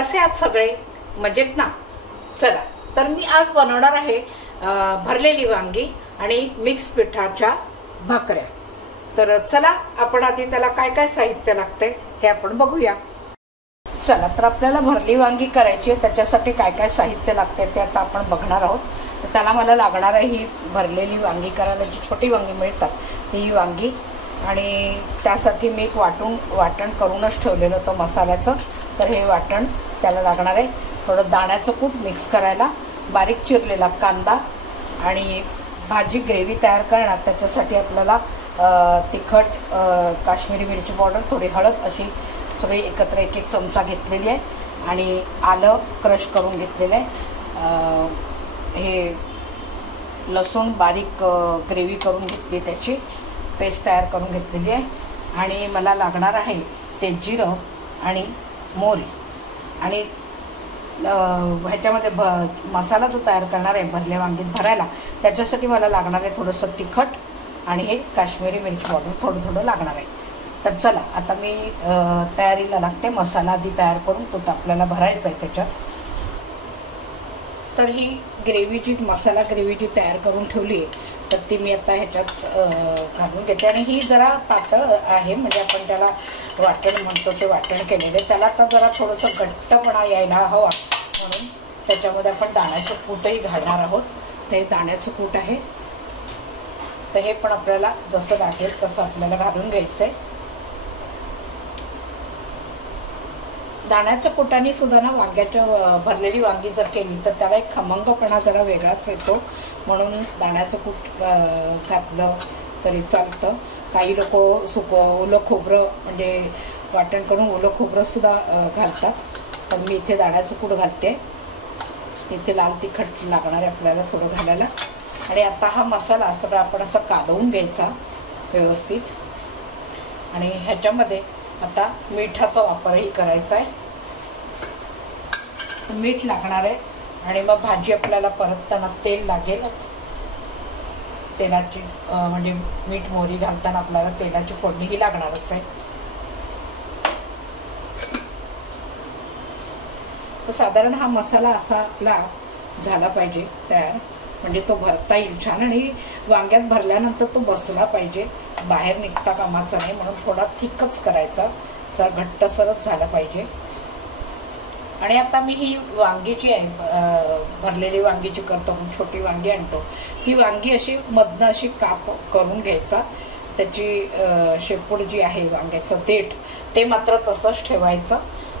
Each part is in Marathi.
कसे आहात सगळे? मजेत ना? चला तर मी आज बनवणार आहे भरलेली वांगी आणि मिक्स पिठाच्या भाकऱ्या। तर चला आपण आधी त्याला काय काय साहित्य लागते हे आपण बघूया। चला तर आपल्याला भरली वांगी करायची आहे, त्याच्यासाठी काय काय साहित्य लागते ते आता आपण बघणार आहोत। तर त्याला मला लागणार आहे ही भरलेली वांगी करायला जी छोटी वांगी मिळतात ती वांगी, आणि त्यासाठी मी एक वाटण करूनच ठेवलेलं होतं मसाल्याचं। तर हे वाटण त्याला लागणार आहे। थोडं दाण्याचं कूट मिक्स करायला, बारीक चिरलेला कांदा आणि भाजी ग्रेव्ही तयार करणार त्याच्यासाठी आपल्याला तिखट, काश्मीरी मिरची पावडर, थोडी हळद अशी सगळी एकत्र एक एक चमचा घेतलेली आहे, आणि आलं क्रश करून घेतलेलं आहे। हे लसूण बारीक ग्रेव्ही करून घेतली, त्याची पेस्ट तयार करून घेतलेली आहे। आणि मला लागणार आहे ते जिरं आणि मोहरी, आणि ह्याच्यामध्ये मसाला जो तयार करणार आहे भरल्या वांगीत भरायला त्याच्यासाठी मला लागणार आहे थोडंसं तिखट आणि हे काश्मीरी मिरची पावडर थोडं थोडं लागणार आहे। तर चला आता मी तयारीला लागते। मसाला आधी तयार करून तो आपल्याला भरायचा आहे त्याच्यात। तर ही ग्रेव्ही मसाला ग्रेव्ही जी तयार करून ठेवली आहे तर ती मी आता ह्याच्यात घालून घेते। आणि ही जरा पातळ आहे, म्हणजे आपण त्याला वाटण म्हणतो ते वाटण केलेले, त्याला आता जरा थोडंसं घट्टपणा यायला हवा म्हणून त्याच्यामध्ये आपण दाण्याचं कूटही घालणार आहोत। ते दाण्याचं कूट आहे, तर हे पण आपल्याला जसं लागेल तसं आपल्याला घालून घ्यायचं आहे। दाण्याच्या कुटाने सुद्धा ना वांग्याच्या भरलेली वांगी जर केली तर त्याला एक खमंगपणा जरा वेगळाच येतो, म्हणून दाण्याचं कूट घातलं तरी चालतं। काही लोक ओलं खोबरं म्हणजे वाटण करून ओलं खोबरं सुद्धा घालतात, पण मी इथे दाण्याचं कूट घालते। इथे लाल तिखट लागणार आहे आपल्याला थोडं घालायला। आणि आता हा मसाला सगळा आपण असं कालवून घ्यायचा व्यवस्थित, आणि ह्याच्यामध्ये आता मिठाचा वापरही करायचा आहे। मीठ लागणार आहे, आणि मग भाजी आपल्याला परतताना तेल लागेलच। तेलाची म्हणजे मीठ मोहरी घालताना आपल्याला तेलाची फोडणीही लागणारच आहे। तर साधारण हा मसाला असा आपला झाला पाहिजे तयार, म्हणजे तो भरता येईल छान, आणि वांग्यात भरल्यानंतर तो बसला पाहिजे, बाहेर निघता कामाचा नाही, म्हणून थोडा थिकच करायचा, जरा घट्टसरच झाला पाहिजे। आणि आता मी ही वांगी जी आहे भरलेली वांगी जी करतो आपण, छोटी वांगी आणतो, ती वांगी अशी मधनं अशी काप करून घ्यायचा। त्याची शेपूट जी आहे वांग्याचं देठ ते मात्र तसंच ठेवायचं,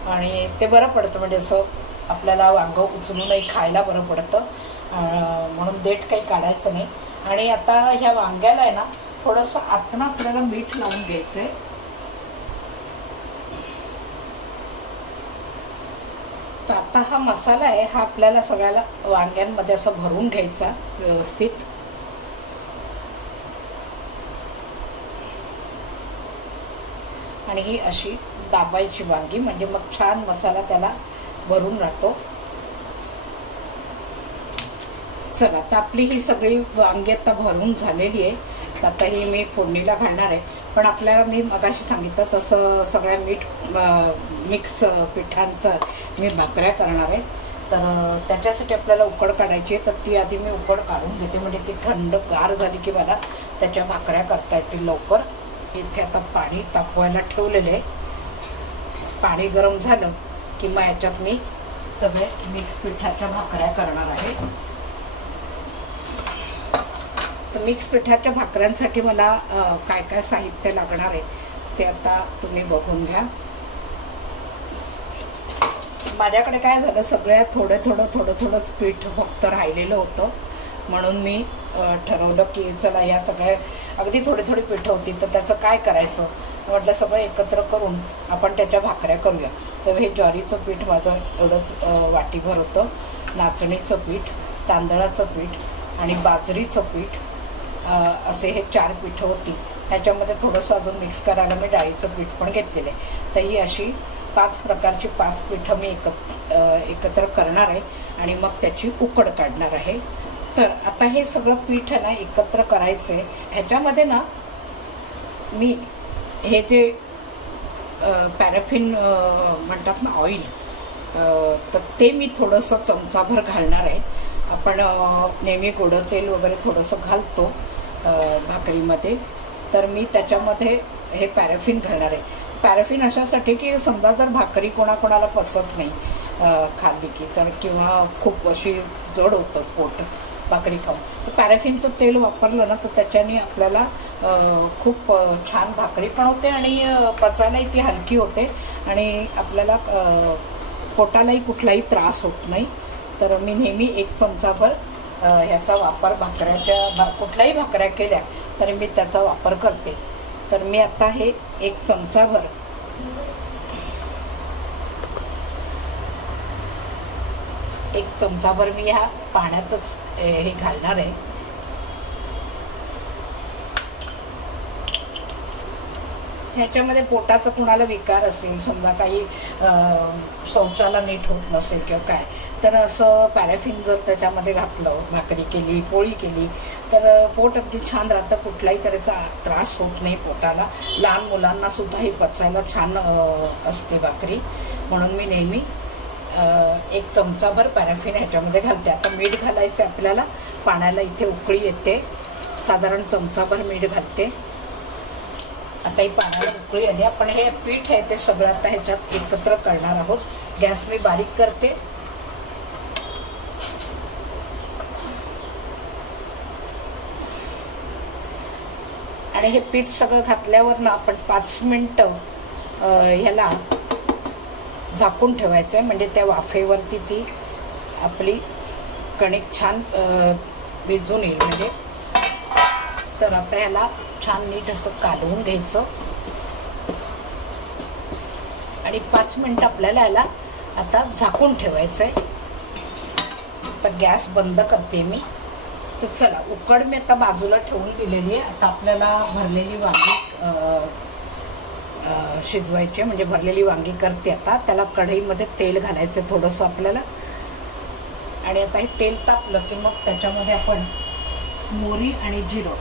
आणि ते बरं पडतं, म्हणजे असं आपल्याला वांगं उचलूनही खायला बरं पडतं, म्हणून देठ काही काढायचं नाही। आणि आता ह्या वांग्याला आहे ना थोडंसं आतनं आपल्याला मीठ लावून घ्यायचंय। तर आता हा मसाला आहे हा आपल्याला सगळ्याला वांग्यांमध्ये असं भरून घ्यायचा व्यवस्थित। आणि ही अशी दाबायची वांगी, म्हणजे मग छान मसाला त्याला भरून राहतो। चला तर आपली ही सगळी वांगी आता भरून झालेली आहे। तर आता ही मी फोडणीला घालणार आहे, पण आपल्याला मी मगाशी सांगितलं तसं सगळ्या मिक्स पिठांचं मी भाकऱ्या करणार आहे। तर त्याच्यासाठी आपल्याला उकड काढायची आहे, तर ती आधी मी उकड काढून घेते, म्हणजे ती थंड गार झाली की मला त्याच्या भाकऱ्या करता येतील लवकर। इथे आता पाणी तापवायला ठेवलेलं आहे, पाणी गरम झालं की मग याच्यात मी सगळे मिक्स पिठाच्या भाकऱ्या करणार आहे। तर मिक्स पिठाच्या भाकऱ्यांसाठी मला काय काय साहित्य लागणार आहे ते आता तुम्ही बघून घ्या। माझ्याकडे काय झालं, सगळ्या थोडं पीठ फक्त राहिलेलं होतं, म्हणून मी ठरवलं की चला या सगळ्या अगदी थोडी पीठ होती, तर त्याचं काय करायचं म्हटलं सगळं एकत्र करून आपण त्याच्या भाकऱ्या करूया। तर हे ज्वारीचं पीठ माझं एवढंच वाटीभर होतं, नाचणीचं पीठ, तांदळाचं पीठ आणि बाजरीचं पीठ, असे हे 4 पीठं होती। ह्याच्यामध्ये थोडंसं अजून मिक्स करायला मी डाळीचं पीठ पण घेतलेलं आहे। तर ही अशी 5 प्रकारची 5 पीठं मी एकत्र करणार आहे, आणि मग त्याची उकड काढणार आहे। तर आता हे सगळं पीठ आहे ना एकत्र करायचं आहे। ह्याच्यामध्ये ना मी हे जे पॅराफिन म्हणतात ना ऑइल, तर ते मी थोडंसं चमचाभर घालणार आहे. आपण नेहमी गोडं तेल वगैरे थोडंसं घालतो भाकरीमध्ये, तर मी त्याच्यामध्ये हे पॅराफिन घालणार आहे. पॅराफिन अशासाठी की समजा जर भाकरी कोणाकोणाला पचत नाही खाल्ली की, तर किंवा खूप अशी जड होतं पोट भाकरी खाऊन, तर पॅराफिनचं तेल वापरलं ना तर त्याच्याने आपल्याला खूप छान भाकरी पण होते आणि पचायलाही ती हलकी होते आणि आपल्याला पोटालाही कुठलाही त्रास होत नाही. तर मी नेहमी 1 चमचाभर ह्याचा वापर भाकऱ्याच्या कुठल्याही भाकऱ्या केल्या तरी मी त्याचा वापर करते. तर मी आता हे 1 चमचाभर मी ह्या पाण्यातच हे घालणार आहे. ह्याच्यामध्ये पोटाचा कुणाला विकार असेल, समजा काही शौचाला नीट होत नसेल किंवा काय, तर असं पॅराफिन जर त्याच्यामध्ये घातलं, भाकरी केली, पोळी केली, तर पोट अगदी छान राहतं, कुठलाही तऱ्हेचा त्रास होत नाही पोटाला. लहान मुलांना सुद्धा ही पचायला छान असते भाकरी, म्हणून मी नेहमी 1 चमचाभर पॅराफिन ह्याच्यामध्ये घालते. आता मीठ घालायचं आपल्याला, पाण्याला इथे उकळी येते, साधारण चमचाभर मीठ घालते. आता ही पाण्याला उकळी आली. आपण हे पीठ आहे ते सगळं आता ह्याच्यात एकत्र करणार आहोत. गॅस मी बारीक करते. आणि हे पीठ सगळं घातल्यावर ना आपण 5 मिनिटं ह्याला झाकून ठेवायचं आहे, म्हणजे त्या वाफेवरती ती आपली कणिक छान भिजून येईल. म्हणजे तर आता ह्याला छान नीट असं कालवून घ्यायचं आणि 5 मिनिटं आपल्याला याला आता झाकून ठेवायचं आहे. तर गॅस बंद करते मी. तर चला, उकड मी आता बाजूला ठेवून दिलेली आहे. आता आपल्याला भरलेली वांगी शिजवायची, म्हणजे भरलेली वांगी करते. आता त्याला कढईमध्ये तेल घालायचं थोडंसं आपल्याला, आणि आता हे तेल तापलं की मग त्याच्यामध्ये आपण मोहरी आणि जिरं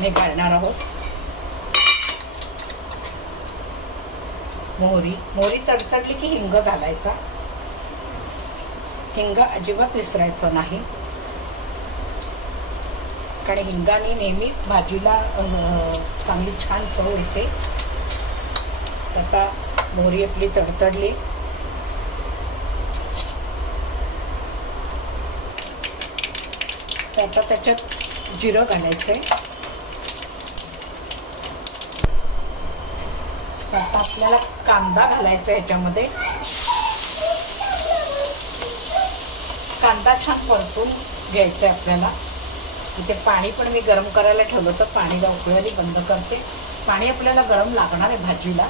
हे घालणार आहोत. मोहरी तडतडली की हिंग घालायचा. हिंग अजिबात विसरायचं नाही, कारण हिंगाने नेहमी भाजीला चांगली छान चव येते. आता मोहरी आपली तडतडली, तर आता त्याच्यात जिरं घालायचंय. आता आपल्याला कांदा घालायचा ह्याच्यामध्ये. कांदा छान परतून घ्यायचा आहे आपल्याला. इथे पाणी पण मी गरम करायला ठेवलं होतं, पाणीला उकळी आली, बंद करते. पाणी आपल्याला गरम लागणार आहे भाजीला.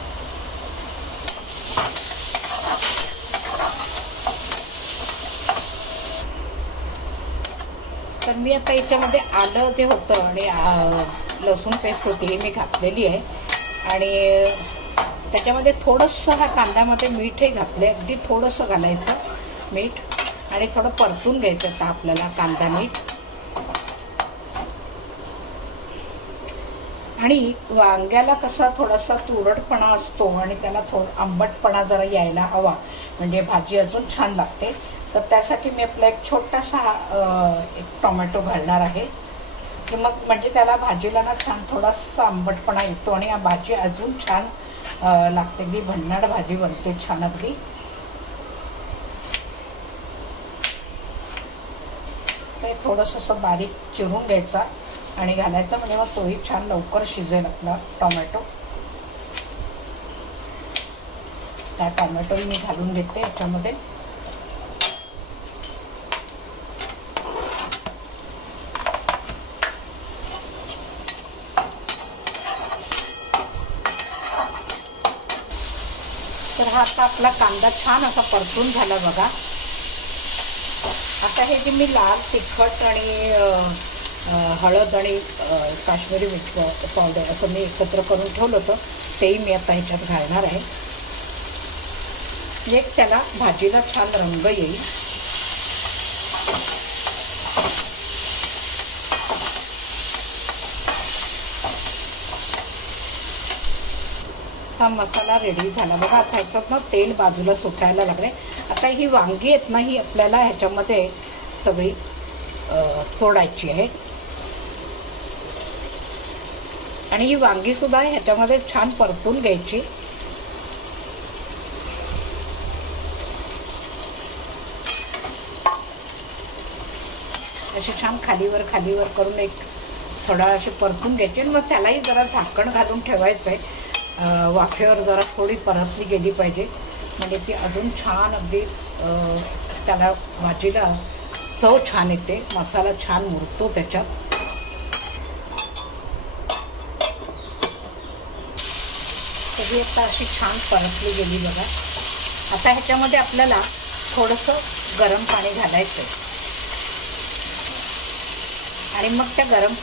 तर मी आता याच्यामध्ये आलं जे होतं आणि लसूण पेस्ट होती हे मी घातलेली आहे, आणि त्याच्यामध्ये थोडंसं ह्या कांद्यामध्ये मीठही घातले, अगदी थोडंसं घालायचं मीठ, आणि थोडं परतून घ्यायचं आता आपल्याला कांदा मीठ. आणि वांग्याला कसा थोडासा तुरटपणा असतो आणि त्याला थोडं आंबटपणा जरा यायला हवा, म्हणजे भाजी अजून छान लागते. तर त्यासाठी मी आपला एक छोटासा एक टोमॅटो घालणार आहे, की मग म्हणजे त्याला भाजीला ना छान थोडासा आंबटपणा येतो आणि भाजी अजून छान लागते. अगदी भन्नाट भाजी बनते छान अगदी. ते थोडंसं असं बारीक चिरून घ्यायचा आणि घालायचा, म्हणजे मग तोही छान लवकर शिजेल आपला टोमॅटो. त्या टोमॅटोही मी घालून घेते याच्यामध्ये. तर हा आता आपला कांदा छान असा परतून झाला बघा. आता हे जे मी लाल तिखट आणि हळद आणि काश्मीरी मिरची पावडर असं मी एकत्र करून ठेवलं होतं, तेही मी आता ह्याच्यात घालणार आहे. एक त्याला भाजीला छान रंग येईल. हा मसाला रेडी झाला बघा. आता ह्याच्यात ना तेल बाजूला सुटायला लागले. आता ही वांगी आहेत ना, ही आपल्याला ह्याच्यामध्ये सगळी सोडायची आहे. आणि ही वांगी सुद्धा ह्याच्यामध्ये छान परतून घ्यायची. अशी छान खालीवर करून एक थोडा अशी परतून घ्यायची. आणि मग त्यालाही जरा झाकण घालून ठेवायचं आहे. वाफेवर जरा थोडी परतली गेली पाहिजे, म्हणजे ती अजून छान अगदी त्याला भाजीला चव छान येते, मसाला छान मुरतो त्याच्यात. सगळी आता अशी छान परतली गेली बघा. आता ह्याच्यामध्ये आपल्याला थोडंसं गरम पाणी घालायचं आहे. आणि मग त्या गरम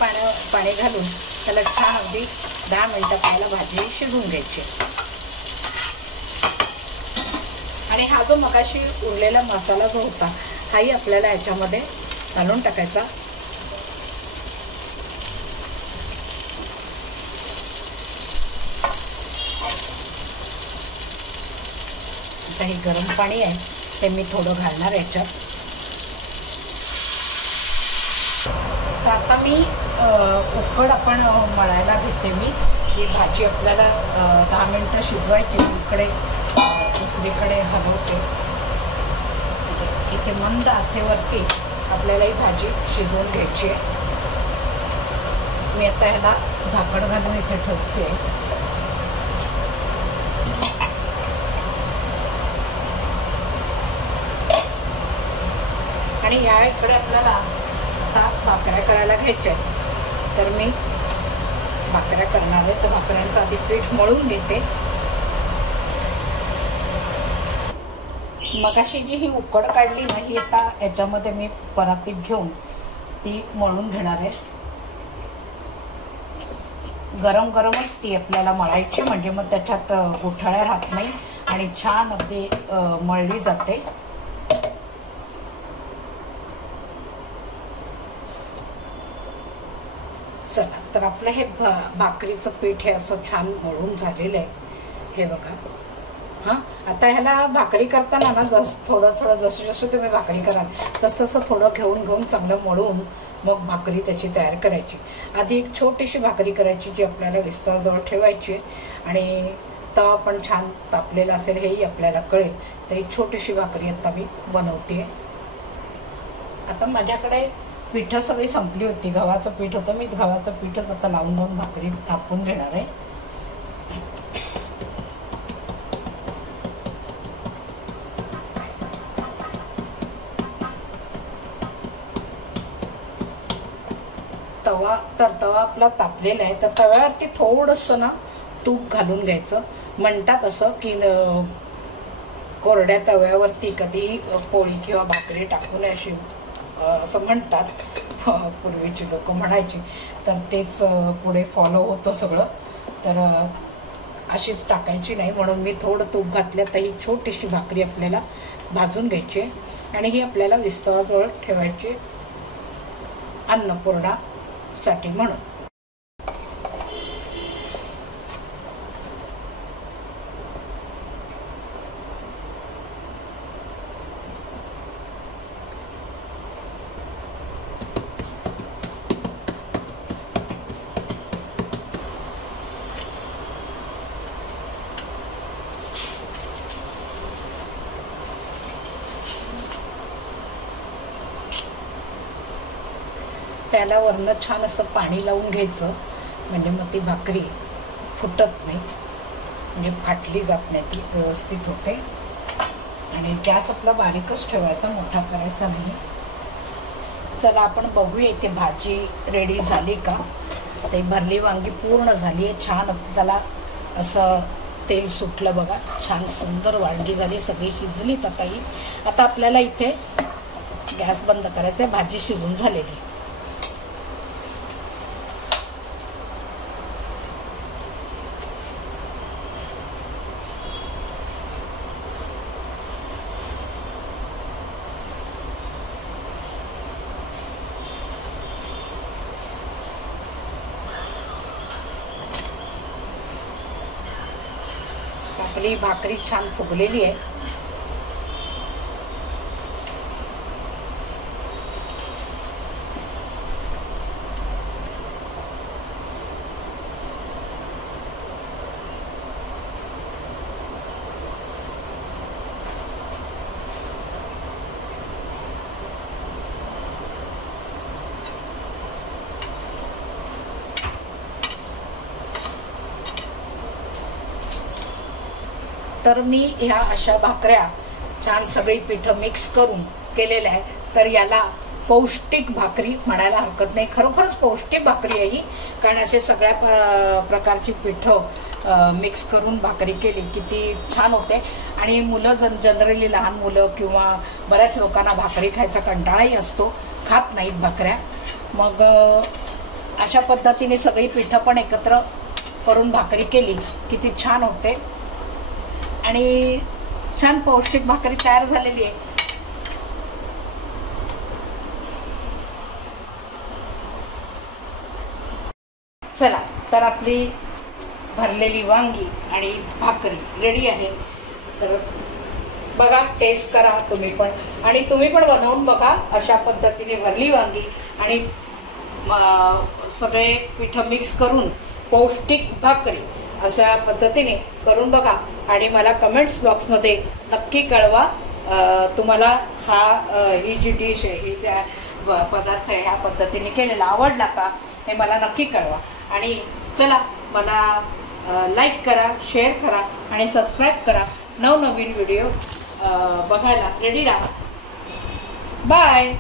पाणी घालून त्याला छान अगदी 10 मिनिटं आपल्याला भाजी शिजवून घ्यायची. आणि हा जो मगाशी उरलेला मसाला जो होता हाही आपल्याला याच्यामध्ये घालून टाकायचा. आता हे गरम पाणी आहे ते मी थोडं घालणार याच्यात. तर आता मी उकड आपण मळायला घेते. मी ही भाजी आपल्याला 10 मिनिटं शिजवायची. इकडे दुसरीकडे हलवते. इथे मंद आचेवरती आपल्याला ही भाजी शिजवून घ्यायची आहे. मी आता ह्याला झाकण घालून इथे ठेवते. आणि या इकडे आपल्याला भाकऱ्या करायला घ्यायच्या आहेत. तर मी भाकऱ्या करणार आहे. तर भाकऱ्यांचं आधी पीठ मळून घेते. मगाशी जी ही उकड काढली ना, ही आता याच्यामध्ये मी परातीत घेऊन ती मळून घेणार आहे. गरम गरमच ती आपल्याला मळायची, म्हणजे मग त्याच्यात गुठळ्या राहत नाही आणि छान अगदी मळली जाते. चला, तर आपलं हे भाकरीचं पीठ हे असं छान मळून झालेलं आहे. हे बघा. हां, आता ह्याला भाकरी करताना ना थोडं जसं तुम्ही भाकरी कराल तसं थोडं घेऊन चांगलं मळून मग भाकरी त्याची तयार करायची. आधी एक छोटीशी भाकरी करायची जी आपल्याला विस्ताराजवळ ठेवायची. आणि तवा पण छान तापलेला असेल हेही आपल्याला कळेल. तर एक छोटीशी भाकरी आता मी बनवते. आता माझ्याकडे पिठं सगळी संपली होती. गव्हाचं पीठ होतं. मी गव्हाचं पीठच आता लावून भाकरी थापून घेणार आहे. तवा आपला तापलेला आहे. तर तव्यावरती थोडंसं ना तूप घालून घ्यायचं. म्हणतात असं की कोरड्या तव्यावरती कधी पोळी किंवा भाकरी टाकू नये अशी असं म्हणतात. पूर्वीची लोक म्हणायची. तर तेच पुढे फॉलो होतं सगळं. तर अशीच टाकायची नाही, म्हणून मी थोडं तूप घातलं. तर ही छोटीशी भाकरी आपल्याला भाजून घ्यायची आणि ही आपल्याला विस्तवाजवळ ठेवायची अन्नपूर्णासाठी म्हणून. त्याला वरनं छान असं पाणी लावून घ्यायचं, म्हणजे मग ती भाकरी फुटत नाही, म्हणजे फाटली जात नाही, ती व्यवस्थित होते. आणि गॅस आपला बारीकच ठेवायचा, मोठा करायचा नाही. चला आपण बघूया इथे भाजी रेडी झाली का. ते भरली वांगी पूर्ण झाली आहे. छान त्याला असं तेल सुटलं बघा. छान सुंदर वांगी झाली, सगळी शिजलीत. आता आपल्याला इथे गॅस बंद करायचा. भाजी शिजून झालेली. आपली भाकरी छान फुगलेली आहे. तर मी ह्या अशा भाकऱ्या छान सगळी पिठं मिक्स करून केलेल्या आहे. तर याला पौष्टिक भाकरी म्हणायला हरकत नाही. खरोखरच पौष्टिक भाकरी आहे ही, कारण असे सगळ्या प्रकारची पिठं मिक्स करून भाकरी केली किती छान होते. आणि मुलं जनरली लहान मुलं किंवा बऱ्याच लोकांना भाकरी खायचा कंटाळाही असतो, खात नाहीत भाकऱ्या. मग अशा पद्धतीने सगळी पिठं पण एकत्र करून भाकरी केली किती छान होते आणि छान पौष्टिक भाकरी तयार झालेली आहे. चला तर आपली भरलेली वांगी आणि भाकरी रेडी आहे. तर बघा, टेस्ट करा तुम्ही पण, आणि तुम्ही पण बनवून बघा. अशा पद्धतीने भरली वांगी आणि सगळे पिठं मिक्स करून पौष्टिक भाकरी अशा पद्धतीने करून बघा आणि मला कमेंट्स बॉक्समध्ये नक्की कळवा तुम्हाला ही जी डिश आहे, ही ज्या पदार्थ आहे ह्या पद्धतीने केलेला आवडला का हे मला नक्की कळवा. आणि चला, मला लाईक करा, शेअर करा आणि सबस्क्राईब करा. नवनवीन व्हिडिओ बघायला रेडी राहा. बाय.